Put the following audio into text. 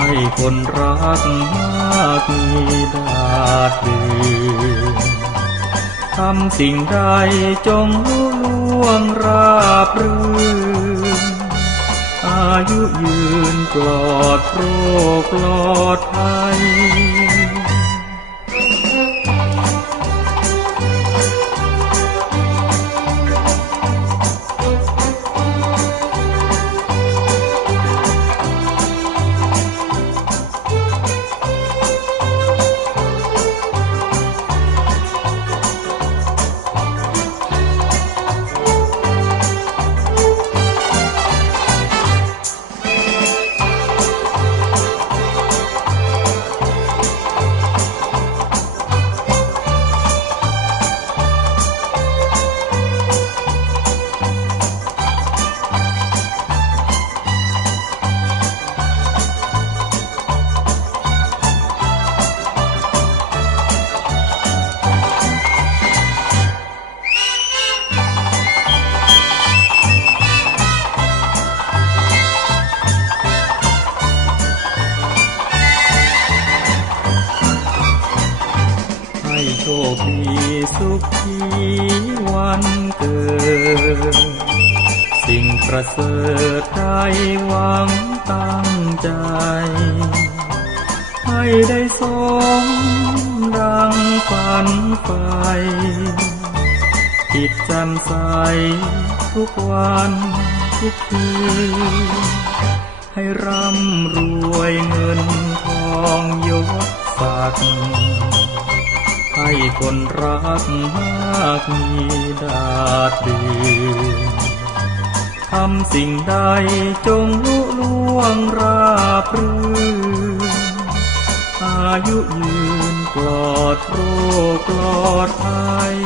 ให้คนรักมากมีดาดดื่นทำสิ่งใดจงลุล่วงราบรื่น อายุยืนปลอดโรคปลอดภัย โชคดีสุขีวันเกิด สิ่งประเสริฐได้หวังตั้งใจ ให้ได้สมดังฝันไฟจิตแจ่มใสทุกวันทุกคืนให้ร่ำรวยเงินทองยศศักดิ์ คนรักมากมีดาดดืนทำสิ่งใดจงลุล่วงราบรื่นอายุยืนปลอดโรคปลอดภัย